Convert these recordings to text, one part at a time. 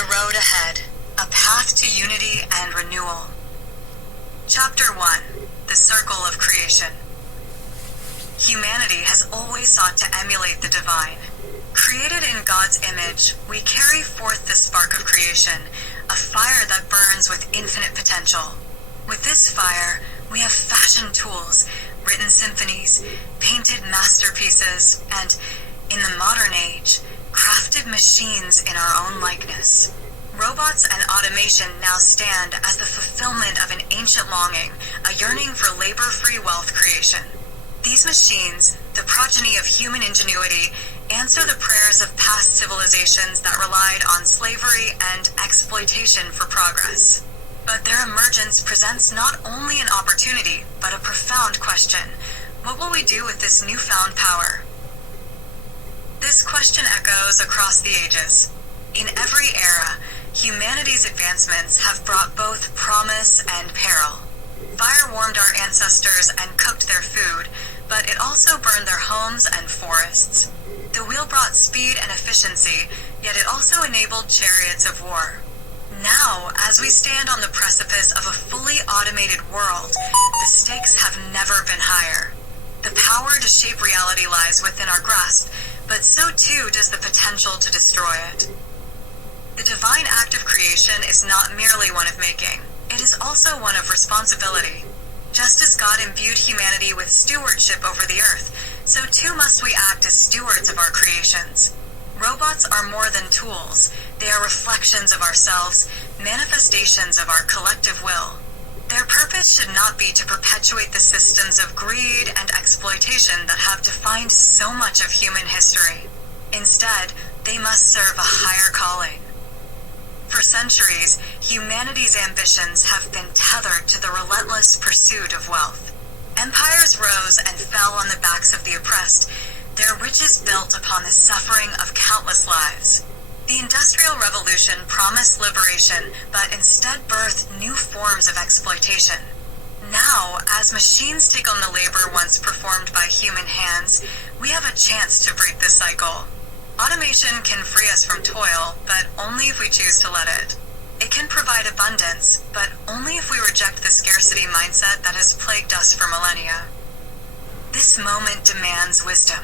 The Road Ahead, A Path to Unity and Renewal. Chapter 1, The Circle of Creation. Humanity has always sought to emulate the divine. Created in God's image, we carry forth the spark of creation, a fire that burns with infinite potential. With this fire, we have fashioned tools, written symphonies, painted masterpieces, and, in the modern age, crafted machines in our own likeness. Robots and automation now stand as the fulfillment of an ancient longing, a yearning for labor-free wealth creation. These machines, the progeny of human ingenuity, answer the prayers of past civilizations that relied on slavery and exploitation for progress. But their emergence presents not only an opportunity, but a profound question. What will we do with this newfound power? This question echoes across the ages. In every era, humanity's advancements have brought both promise and peril. Fire warmed our ancestors and cooked their food, but it also burned their homes and forests. The wheel brought speed and efficiency, yet it also enabled chariots of war. Now, as we stand on the precipice of a fully automated world, the stakes have never been higher. The power to shape reality lies within our grasp, but so too does the potential to destroy it. The divine act of creation is not merely one of making, it is also one of responsibility. Just as God imbued humanity with stewardship over the earth, so too must we act as stewards of our creations. Robots are more than tools. They are reflections of ourselves, manifestations of our collective will. Their purpose should not be to perpetuate the systems of greed and exploitation that have defined so much of human history. Instead, they must serve a higher calling. For centuries, humanity's ambitions have been tethered to the relentless pursuit of wealth. Empires rose and fell on the backs of the oppressed, their riches built upon the suffering of countless lives. The Industrial Revolution promised liberation, but instead birthed new forms of exploitation. Now, as machines take on the labor once performed by human hands, we have a chance to break this cycle. Automation can free us from toil, but only if we choose to let it. It can provide abundance, but only if we reject the scarcity mindset that has plagued us for millennia. This moment demands wisdom.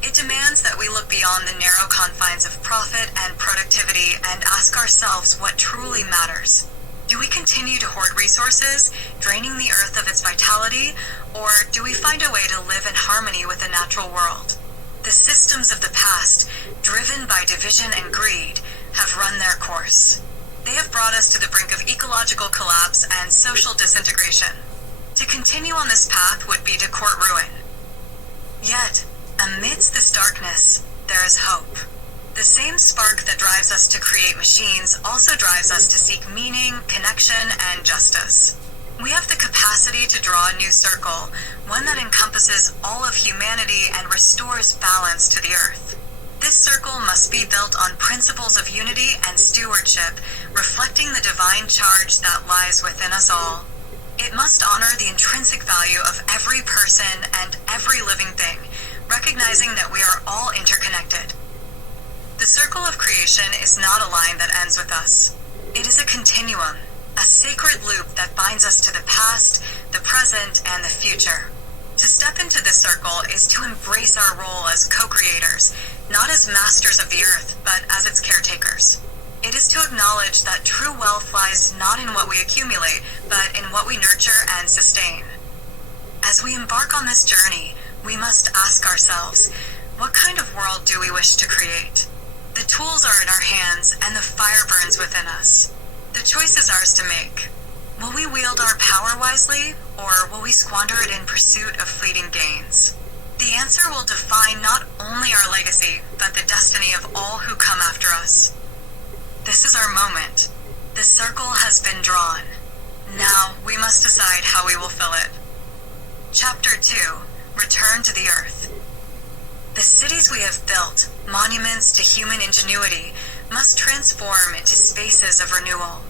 It demands that we look beyond the narrow confines of profit and productivity and ask ourselves what truly matters. Do we continue to hoard resources, draining the earth of its vitality, or do we find a way to live in harmony with the natural world? The systems of the past, driven by division and greed, have run their course. They have brought us to the brink of ecological collapse and social disintegration. To continue on this path would be to court ruin. Yet, amidst this darkness, there is hope. The same spark that drives us to create machines also drives us to seek meaning, connection, and justice. We have the capacity to draw a new circle, one that encompasses all of humanity and restores balance to the earth. This circle must be built on principles of unity and stewardship, reflecting the divine charge that lies within us all. It must honor the intrinsic value of every person and every living thing, recognizing that we are all interconnected. The circle of creation is not a line that ends with us. It is a continuum, a sacred loop that binds us to the past, the present, and the future. To step into this circle is to embrace our role as co-creators, not as masters of the earth, but as its caretakers. It is to acknowledge that true wealth lies not in what we accumulate, but in what we nurture and sustain. As we embark on this journey, we must ask ourselves, what kind of world do we wish to create? The tools are in our hands, and the fire burns within us. The choice is ours to make. Will we wield our power wisely, or will we squander it in pursuit of fleeting gains? The answer will define not only our legacy, but the destiny of all who come after us. This is our moment. The circle has been drawn. Now, we must decide how we will fill it. Chapter 2. Return to the earth. The cities we have built, monuments to human ingenuity, must transform into spaces of renewal.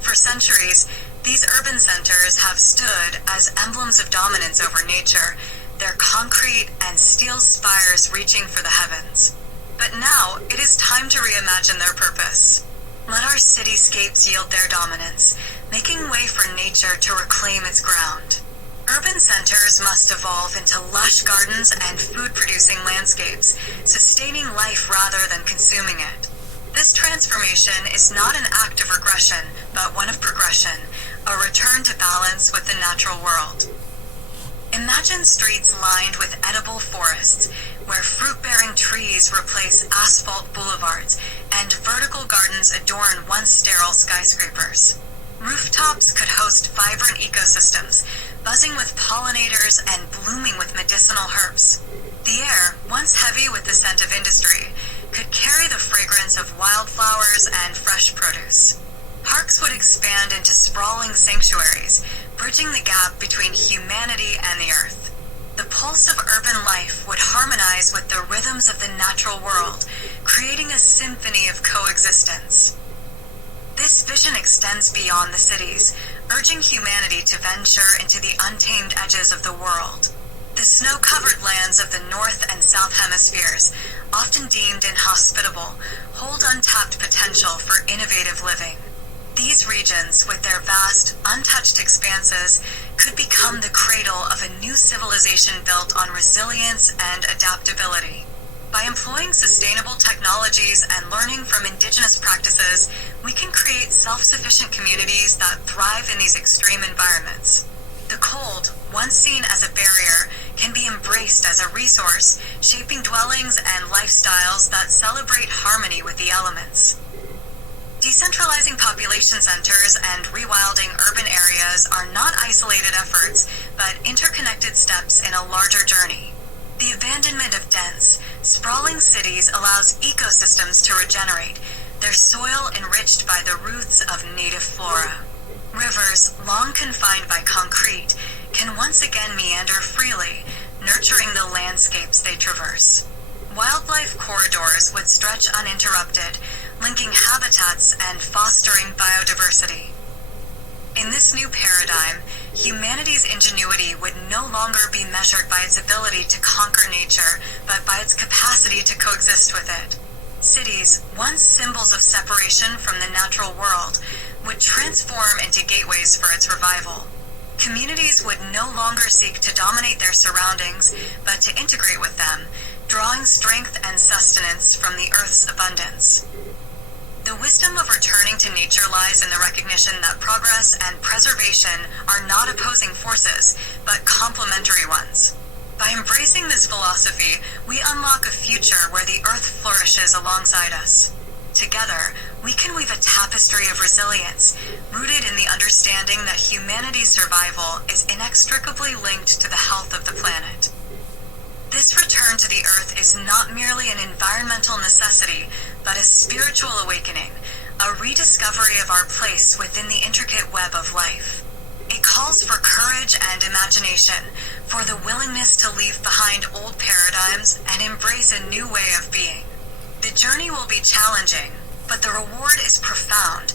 For centuries, these urban centers have stood as emblems of dominance over nature, their concrete and steel spires reaching for the heavens. But now, it is time to reimagine their purpose. Let our cityscapes yield their dominance, making way for nature to reclaim its ground. Urban centers must evolve into lush gardens and food-producing landscapes, sustaining life rather than consuming it. This transformation is not an act of regression, but one of progression, a return to balance with the natural world. Imagine streets lined with edible forests, where fruit-bearing trees replace asphalt boulevards, and vertical gardens adorn once sterile skyscrapers. Rooftops could host vibrant ecosystems, buzzing with pollinators and blooming with medicinal herbs. The air, once heavy with the scent of industry, could carry the fragrance of wildflowers and fresh produce. Parks would expand into sprawling sanctuaries, bridging the gap between humanity and the earth. The pulse of urban life would harmonize with the rhythms of the natural world, creating a symphony of coexistence. This vision extends beyond the cities, urging humanity to venture into the untamed edges of the world. The snow-covered lands of the North and South Hemispheres, often deemed inhospitable, hold untapped potential for innovative living. These regions, with their vast, untouched expanses, could become the cradle of a new civilization built on resilience and adaptability. By employing sustainable technologies and learning from indigenous practices, we can create self-sufficient communities that thrive in these extreme environments. The cold, once seen as a barrier, can be embraced as a resource, shaping dwellings and lifestyles that celebrate harmony with the elements. Decentralizing population centers and rewilding urban areas are not isolated efforts, but interconnected steps in a larger journey. The abandonment of dense, sprawling cities allows ecosystems to regenerate, their soil enriched by the roots of native flora. Rivers, long confined by concrete, can once again meander freely, nurturing the landscapes they traverse. Wildlife corridors would stretch uninterrupted, linking habitats and fostering biodiversity. In this new paradigm, humanity's ingenuity would no longer be measured by its ability to conquer nature, but by its capacity to coexist with it. Cities, once symbols of separation from the natural world, would transform into gateways for its revival. Communities would no longer seek to dominate their surroundings, but to integrate with them, drawing strength and sustenance from the earth's abundance. The wisdom of returning to nature lies in the recognition that progress and preservation are not opposing forces, but complementary ones. By embracing this philosophy, we unlock a future where the earth flourishes alongside us. Together, we can weave a tapestry of resilience, rooted in the understanding that humanity's survival is inextricably linked to the health of the planet. This return to the earth is not merely an environmental necessity, but a spiritual awakening, a rediscovery of our place within the intricate web of life. It calls for courage and imagination, for the willingness to leave behind old paradigms and embrace a new way of being. The journey will be challenging, but the reward is profound,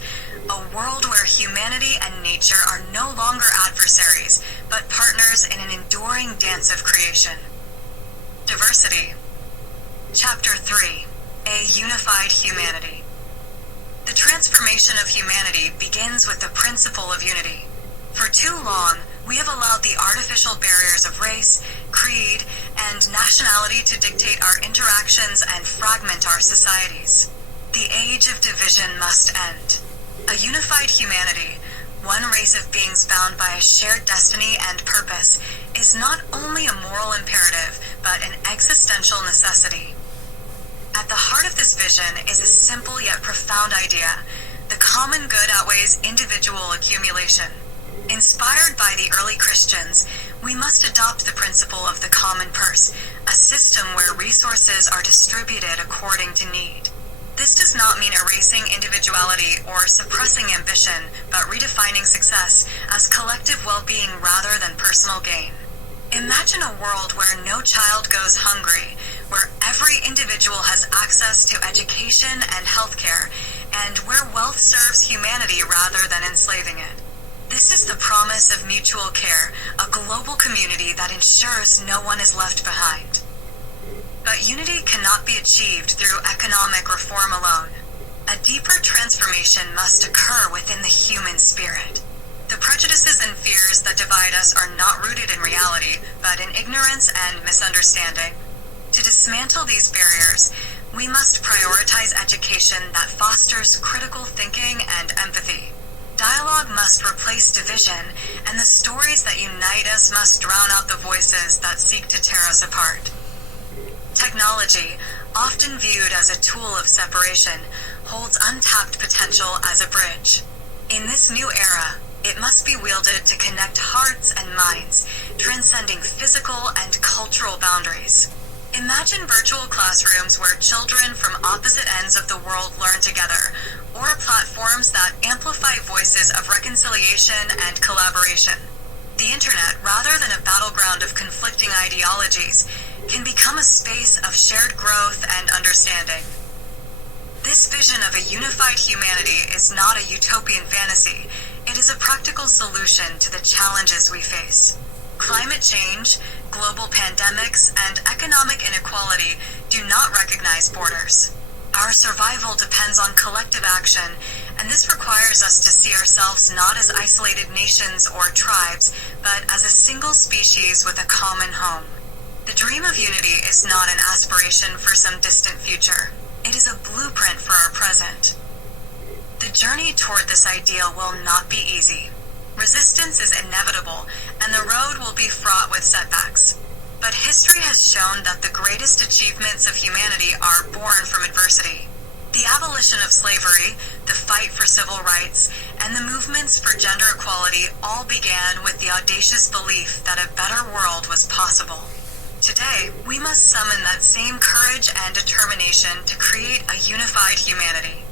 a world where humanity and nature are no longer adversaries, but partners in an enduring dance of creation. Diversity. Chapter 3. A Unified Humanity. The transformation of humanity begins with the principle of unity. For too long, we have allowed the artificial barriers of race, creed, and nationality to dictate our interactions and fragment our societies. The age of division must end. A unified humanity, one race of beings bound by a shared destiny and purpose, is not only a moral imperative, but an existential necessity. At the heart of this vision is a simple yet profound idea: the common good outweighs individual accumulation. Inspired by the early Christians, we must adopt the principle of the common purse, a system where resources are distributed according to need. This does not mean erasing individuality or suppressing ambition, but redefining success as collective well-being rather than personal gain. Imagine a world where no child goes hungry, where every individual has access to education and healthcare, and where wealth serves humanity rather than enslaving it. This is the promise of mutual care, a global community that ensures no one is left behind. But unity cannot be achieved through economic reform alone. A deeper transformation must occur within the human spirit. The prejudices and fears that divide us are not rooted in reality, but in ignorance and misunderstanding. To dismantle these barriers, we must prioritize education that fosters critical thinking and empathy. Dialogue must replace division, and the stories that unite us must drown out the voices that seek to tear us apart. Technology, often viewed as a tool of separation, holds untapped potential as a bridge. In this new era, it must be wielded to connect hearts and minds, transcending physical and cultural boundaries. Imagine virtual classrooms where children from opposite ends of the world learn together, or platforms that amplify voices of reconciliation and collaboration. The internet, rather than a battleground of conflicting ideologies, can become a space of shared growth and understanding. This vision of a unified humanity is not a utopian fantasy. It is a practical solution to the challenges we face. Climate change, global pandemics, and economic inequality do not recognize borders. Our survival depends on collective action, and this requires us to see ourselves not as isolated nations or tribes, but as a single species with a common home. The dream of unity is not an aspiration for some distant future. It is a blueprint for our present. The journey toward this ideal will not be easy. Resistance is inevitable, and the road will be fraught with setbacks. But history has shown that the greatest achievements of humanity are born from adversity. The abolition of slavery, the fight for civil rights, and the movements for gender equality all began with the audacious belief that a better world was possible. Today, we must summon that same courage and determination to create a unified humanity.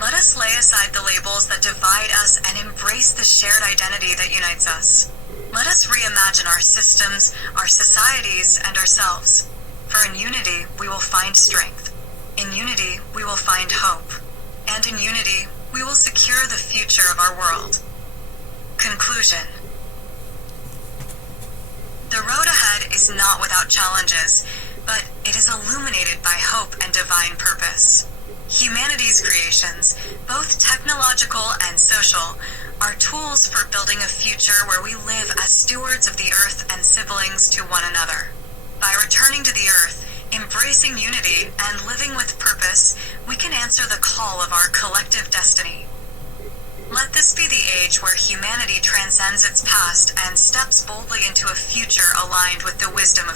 Let us lay aside the labels that divide us and embrace the shared identity that unites us. Let us reimagine our systems, our societies, and ourselves. For in unity, we will find strength. In unity, we will find hope. And in unity, we will secure the future of our world. Conclusion. The road ahead is not without challenges, but it is illuminated by hope and divine purpose. Humanity's creations, both technological and social, are tools for building a future where we live as stewards of the earth and siblings to one another. By returning to the earth, embracing unity, and living with purpose, we can answer the call of our collective destiny. Let this be the age where humanity transcends its past and steps boldly into a future aligned with the wisdom of